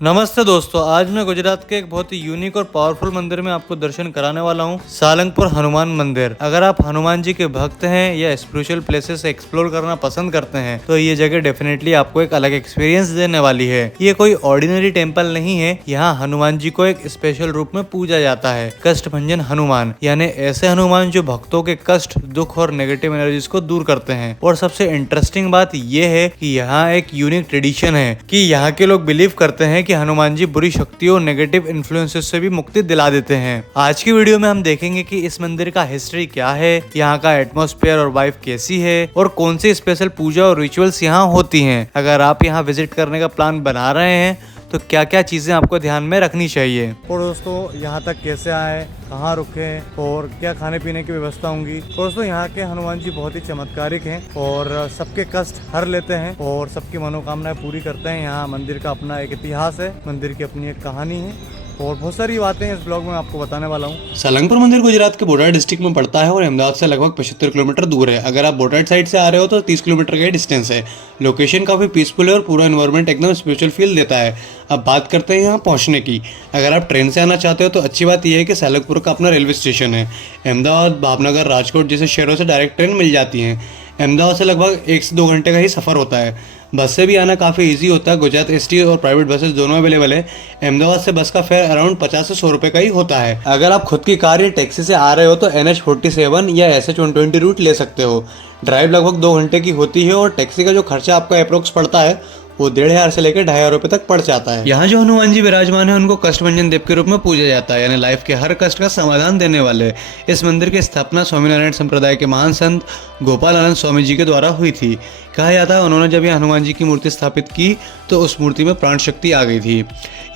नमस्ते दोस्तों, आज मैं गुजरात के एक बहुत ही यूनिक और पावरफुल मंदिर में आपको दर्शन कराने वाला हूँ। सालंगपुर हनुमान मंदिर। अगर आप हनुमान जी के भक्त हैं या स्पिरिचुअल प्लेसेस एक्सप्लोर करना पसंद करते हैं तो ये जगह डेफिनेटली आपको एक अलग एक्सपीरियंस देने वाली है। ये कोई ऑर्डिनरी टेम्पल नहीं है। यहाँ हनुमान जी को एक स्पेशल रूप में पूजा जाता है, कष्ट भंजन हनुमान, यानी ऐसे हनुमान जो भक्तों के कष्ट, दुख और नेगेटिव एनर्जीज को दूर करते हैं। और सबसे इंटरेस्टिंग बात ये है कि यहाँ एक यूनिक ट्रेडिशन है कि यहाँ के लोग बिलीव करते हैं कि हनुमान जी बुरी शक्तियों और नेगेटिव इन्फ्लुएंसेस से भी मुक्ति दिला देते हैं। आज की वीडियो में हम देखेंगे कि इस मंदिर का हिस्ट्री क्या है, यहाँ का एटमॉस्फेयर और वाइब कैसी है और कौन सी स्पेशल पूजा और रिचुअल्स यहाँ होती हैं। अगर आप यहाँ विजिट करने का प्लान बना रहे हैं तो क्या क्या चीजें आपको ध्यान में रखनी चाहिए। और दोस्तों, यहाँ तक कैसे आए, कहाँ रुके और क्या खाने पीने की व्यवस्था होंगी। और दोस्तों, यहाँ के हनुमान जी बहुत ही चमत्कारिक हैं और सबके कष्ट हर लेते हैं और सबकी मनोकामनाएं पूरी करते हैं। यहाँ मंदिर का अपना एक इतिहास है, मंदिर की अपनी एक कहानी है और बहुत सारी बातें इस ब्लॉग में आपको बताने वाला हूँ। सालंगपुर मंदिर गुजरात के बोटाड डिस्ट्रिक्ट में पड़ता है और अहमदाबाद से लगभग 75 किलोमीटर दूर है। अगर आप बोटाड साइड से आ रहे हो तो 30 किलोमीटर का डिस्टेंस है। लोकेशन काफ़ी पीसफुल है और पूरा एनवायरनमेंट एकदम स्पिरिचुअल फील देता है। अब बात करते हैं यहाँ पहुँचने की। अगर आप ट्रेन से आना चाहते हो तो अच्छी बात यह है कि सालंगपुर का अपना रेलवे स्टेशन है। अहमदाबाद, भावनगर, राजकोट जैसे शहरों से डायरेक्ट ट्रेन मिल जाती है। अहमदाबाद से लगभग 1 से 2 घंटे का ही सफ़र होता है। बस से भी आना काफ़ी इजी होता है। गुजरात एसटी और प्राइवेट बसेस दोनों अवेलेबल है। अहमदाबाद से बस का फेयर अराउंड 50 से 100 रुपये का ही होता है। अगर आप खुद की कार या टैक्सी से आ रहे हो तो NH47 या SH120 रूट ले सकते हो। ड्राइव लगभग 2 घंटे की होती है और टैक्सी का जो खर्चा आपका अप्रोक्स पड़ता है वो 1500 से लेकर 2500 रुपये तक पड़ जाता है। यहाँ जो हनुमान जी विराजमान है उनको कष्टभंजन देव के रूप में पूजा जाता है, यानी लाइफ के हर कष्ट का समाधान देने वाले। इस मंदिर की स्थापना स्वामीनारायण संप्रदाय के महान संत गोपाल आनंद स्वामी जी के द्वारा हुई थी। कहा जाता है उन्होंने जब यह हनुमान जी की मूर्ति स्थापित की तो उस मूर्ति में प्राण शक्ति आ गई थी।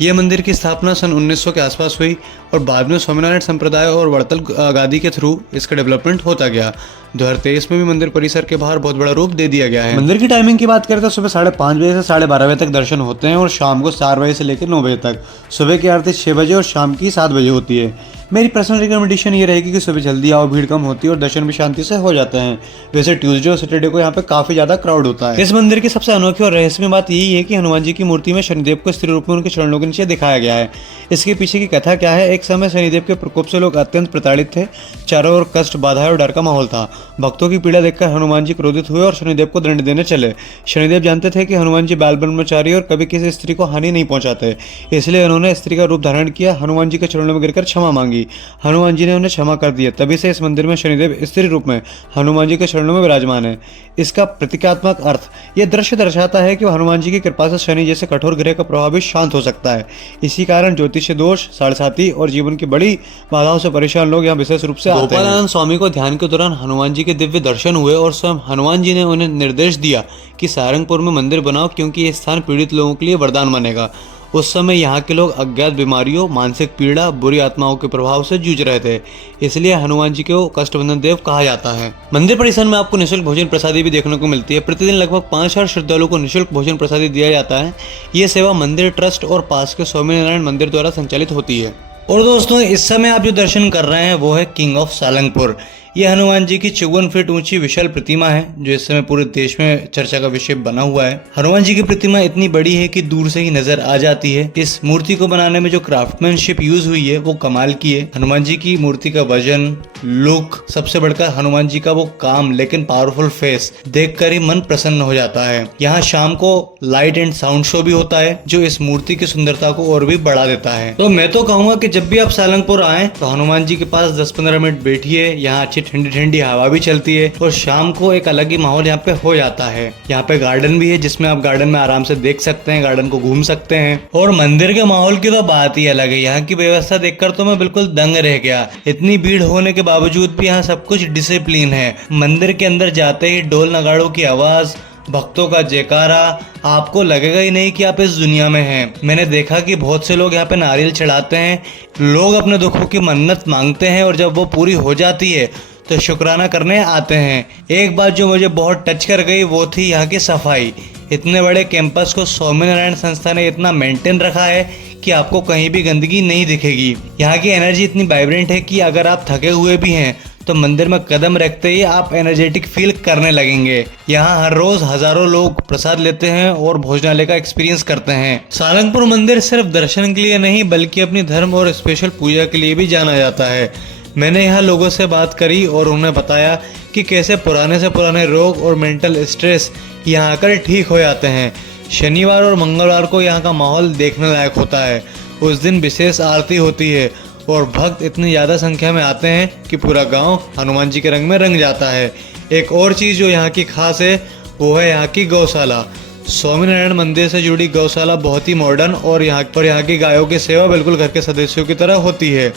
यह मंदिर की स्थापना सन 1900 के आसपास हुई और बाद में स्वामीनारायण संप्रदाय और वड़तल गादी के थ्रू इसका डेवलपमेंट होता गया। 2023 में भी मंदिर परिसर के बाहर बहुत बड़ा रूप दे दिया गया है। मंदिर की टाइमिंग की बात करें तो सुबह 5:30 बजे से 12:30 बजे तक दर्शन होते हैं और शाम को 4 बजे से लेकर 9 बजे तक। सुबह की आरती 6 बजे और शाम की 7 बजे होती है। मेरी पर्सनल रिकमेंडेशन ये रहेगी कि सुबह जल्दी आओ, भीड़ कम होती है और दर्शन भी शांति से हो जाते हैं। वैसे ट्यूसडे और सैटरडे को यहाँ पे काफी ज्यादा क्राउड होता है। इस मंदिर की सबसे अनोखी और रहस्यमय बात यही है कि हनुमान जी की मूर्ति में शनिदेव को स्त्री रूप में उनके चरणों के नीचे दिखाया गया है। इसके पीछे की कथा क्या है? एक समय शनिदेव के प्रकोप से लोग अत्यंत प्रताड़ित थे। चारों ओर कष्ट, बाधाएं और डर का माहौल था। भक्तों की पीड़ा देखकर हनुमान जी क्रोधित हुए और शनिदेव को दंड देने चले। शनिदेव जानते थे कि हनुमान जी बाल ब्रह्मचारी और कभी किसी स्त्री को हानि नहीं पहुंचाते, इसलिए उन्होंने स्त्री का रूप धारण किया, हनुमान जी के चरणों में गिरकर क्षमा मांगी। हनुमान जी ने उन्हें क्षमा कर दिया। तभी से इस मंदिर में शनिदेव स्त्री रूप में हनुमान जी के चरणों में विराजमान है। इसका प्रतीकात्मक अर्थ यह दृश्य दर्शाता है कि हनुमान जी की कृपा से शनि जैसे कठोर ग्रह का प्रभाव भी शांत हो सकता है। इसी कारण ज्योतिष दोष, साढ़साती और जीवन की बड़ी बाधाओं से परेशान लोग यहाँ विशेष रूप से आते हैं। गोपालानंद स्वामी को ध्यान के दौरान हनुमान जी के दिव्य दर्शन हुए और स्वयं हनुमान जी ने उन्हें निर्देश दिया कि सारंगपुर में मंदिर बनाओ, क्योंकि ये स्थान पीड़ित लोगों के लिए वरदान बनेगा। उस समय यहाँ के लोग अज्ञात बीमारियों, मानसिक पीड़ा, बुरी आत्माओं के प्रभाव से जूझ रहे थे, इसलिए हनुमान जी को कष्टभंजन देव कहा जाता है। मंदिर परिसर में आपको निःशुल्क भोजन प्रसादी भी देखने को मिलती है। प्रतिदिन लगभग 5000 श्रद्धालुओं को निःशुल्क भोजन प्रसादी दिया जाता है। ये सेवा मंदिर ट्रस्ट और पास के स्वामीनारायण मंदिर द्वारा संचालित होती है। और दोस्तों, इस समय आप जो दर्शन कर रहे हैं वो है किंग ऑफ सालंगपुर। ये हनुमान जी की 54 फीट ऊंची विशाल प्रतिमा है जो इस समय पूरे देश में चर्चा का विषय बना हुआ है। हनुमान जी की प्रतिमा इतनी बड़ी है कि दूर से ही नजर आ जाती है। इस मूर्ति को बनाने में जो क्राफ्टमैनशिप यूज हुई है वो कमाल की है। हनुमान जी की मूर्ति का वजन, लुक, सबसे बढ़कर हनुमान जी का वो काम लेकिन पावरफुल फेस देखकर ही मन प्रसन्न हो जाता है। यहाँ शाम को लाइट एंड साउंड शो भी होता है जो इस मूर्ति की सुंदरता को और भी बढ़ा देता है। तो मैं तो कहूंगा कि जब भी आप सालंगपुर आए तो हनुमान जी के पास 10-15 मिनट बैठिए। यहाँ अच्छी ठंडी ठंडी हवा भी चलती है और शाम को एक अलग ही माहौल यहाँ पे हो जाता है। यहाँ पे गार्डन भी है जिसमें आप गार्डन में आराम से देख सकते हैं, गार्डन को घूम सकते हैं। और मंदिर के माहौल की तो बात ही अलग है। यहाँ की व्यवस्था देखकर तो मैं बिल्कुल दंग रह गया। इतनी भीड़ होने के बावजूद भी यहाँ सब कुछ डिसिप्लिन है। मंदिर के अंदर जाते ही ढोल नगाड़ों की आवाज, भक्तों का जयकारा, आपको लगेगा ही नहीं कि आप इस दुनिया में हैं। मैंने देखा कि बहुत से लोग यहाँ पे नारियल चढ़ाते हैं। लोग अपने दुखों की मन्नत मांगते हैं और जब वो पूरी हो जाती है तो शुक्राना करने आते हैं। एक बात जो मुझे बहुत टच कर गई वो थी यहाँ की सफाई। इतने बड़े कैंपस को स्वामीनारायण संस्था ने इतना मेंटेन रखा है कि आपको कहीं भी गंदगी नहीं दिखेगी। यहाँ की एनर्जी इतनी वाइब्रेंट है कि अगर आप थके हुए भी हैं तो मंदिर में कदम रखते ही आप एनर्जेटिक फील करने लगेंगे। यहाँ हर रोज हजारों लोग प्रसाद लेते हैं और भोजनालय का एक्सपीरियंस करते हैं। सालंगपुर मंदिर सिर्फ दर्शन के लिए नहीं बल्कि अपनी धर्म और स्पेशल पूजा के लिए भी जाना जाता है। मैंने यहाँ लोगों से बात करी और उन्हें बताया कि कैसे पुराने से पुराने रोग और मेंटल स्ट्रेस यहाँ आकर ठीक हो जाते हैं। शनिवार और मंगलवार को यहाँ का माहौल देखने लायक होता है। उस दिन विशेष आरती होती है और भक्त इतनी ज़्यादा संख्या में आते हैं कि पूरा गांव हनुमान जी के रंग में रंग जाता है। एक और चीज़ जो यहाँ की खास है वो है यहाँ की गौशाला। स्वामीनारायण मंदिर से जुड़ी गौशाला बहुत ही मॉडर्न और यहाँ की गायों की सेवा बिल्कुल घर के सदस्यों की तरह होती है।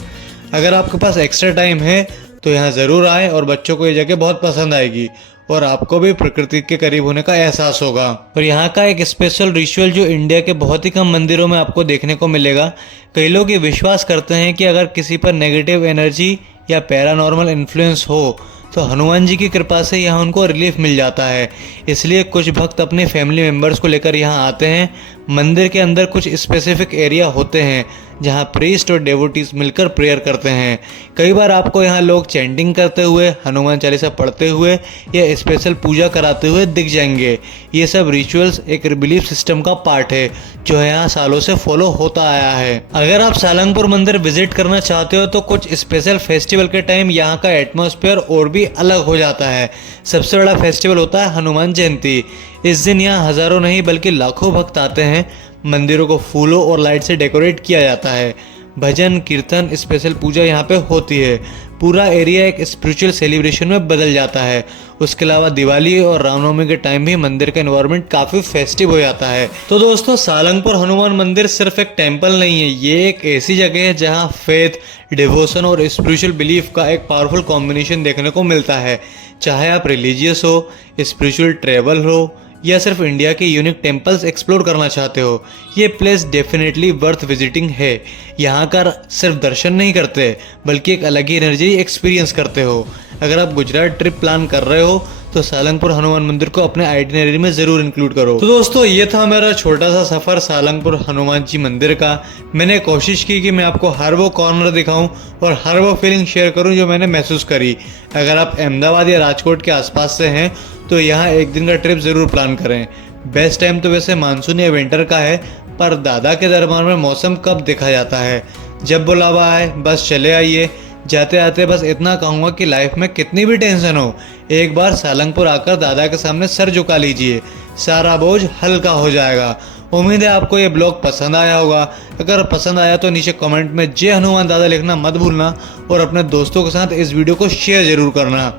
अगर आपके पास एक्स्ट्रा टाइम है तो यहाँ ज़रूर आएँ और बच्चों को ये जगह बहुत पसंद आएगी और आपको भी प्रकृति के करीब होने का एहसास होगा। और यहाँ का एक स्पेशल रिचुअल जो इंडिया के बहुत ही कम मंदिरों में आपको देखने को मिलेगा। कई लोग ये विश्वास करते हैं कि अगर किसी पर नेगेटिव एनर्जी या पैरानॉर्मल इन्फ्लुएंस हो तो हनुमान जी की कृपा से यहाँ उनको रिलीफ मिल जाता है। इसलिए कुछ भक्त अपने फैमिली मेम्बर्स को लेकर यहाँ आते हैं। मंदिर के अंदर कुछ स्पेसिफिक एरिया होते हैं जहाँ प्रीस्ट और डेवोटीज मिलकर प्रेयर करते हैं। कई बार आपको यहाँ लोग चैंटिंग करते हुए, हनुमान चालीसा पढ़ते हुए या स्पेशल पूजा कराते हुए दिख जाएंगे। ये सब रिचुअल्स एक बिलीफ सिस्टम का पार्ट है जो यहाँ सालों से फॉलो होता आया है। अगर आप सालंगपुर मंदिर विजिट करना चाहते हो तो कुछ स्पेशल फेस्टिवल के टाइम यहाँ का एटमॉस्फेयर और भी अलग हो जाता है। सबसे बड़ा फेस्टिवल होता है हनुमान जयंती। इस दिन यहाँ हजारों नहीं बल्कि लाखों भक्त आते हैं। मंदिरों को फूलों और लाइट से डेकोरेट किया जाता है। भजन कीर्तन स्पेशल पूजा यहाँ पे होती है। पूरा एरिया एक स्पिरिचुअल सेलिब्रेशन में बदल जाता है। उसके अलावा दिवाली और रामनवमी के टाइम भी मंदिर का एनवायरनमेंट काफ़ी फेस्टिव हो जाता है। तो दोस्तों, सालंगपुर हनुमान मंदिर सिर्फ एक टेम्पल नहीं है, ये एक ऐसी जगह है जहाँ फेथ, डिवोशन और स्पिरिचुअल बिलीफ का एक पावरफुल कॉम्बिनेशन देखने को मिलता है। चाहे आप रिलीजियस हो, स्पिरिचुअल ट्रैवल हो या सिर्फ इंडिया के यूनिक टेम्पल्स एक्सप्लोर करना चाहते हो, ये प्लेस डेफिनेटली वर्थ विजिटिंग है। यहाँ का सिर्फ दर्शन नहीं करते बल्कि एक अलग ही एनर्जी एक्सपीरियंस करते हो। अगर आप गुजरात ट्रिप प्लान कर रहे हो तो सालंगपुर हनुमान मंदिर को अपने आइटिनरी में ज़रूर इंक्लूड करो। तो दोस्तों, ये था मेरा छोटा सा सफ़र सालंगपुर हनुमान जी मंदिर का। मैंने कोशिश की कि मैं आपको हर वो कॉर्नर दिखाऊं और हर वो फीलिंग शेयर करूं जो मैंने महसूस करी। अगर आप अहमदाबाद या राजकोट के आसपास से हैं तो यहाँ एक दिन का ट्रिप ज़रूर प्लान करें। बेस्ट टाइम तो वैसे मानसून या विंटर का है, पर दादा के दरबार में मौसम कब देखा जाता है। जब बुलावा आए बस चले आइए। जाते आते बस इतना कहूँगा कि लाइफ में कितनी भी टेंशन हो, एक बार सालंगपुर आकर दादा के सामने सर झुका लीजिए, सारा बोझ हल्का हो जाएगा। उम्मीद है आपको ये ब्लॉग पसंद आया होगा। अगर पसंद आया तो नीचे कमेंट में जय हनुमान दादा लिखना मत भूलना और अपने दोस्तों के साथ इस वीडियो को शेयर जरूर करना।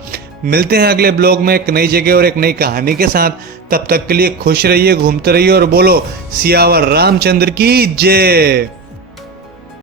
मिलते हैं अगले ब्लॉग में एक नई जगह और एक नई कहानी के साथ। तब तक के लिए खुश रहिए, घूमते रहिए और बोलो सियावर रामचंद्र की जय।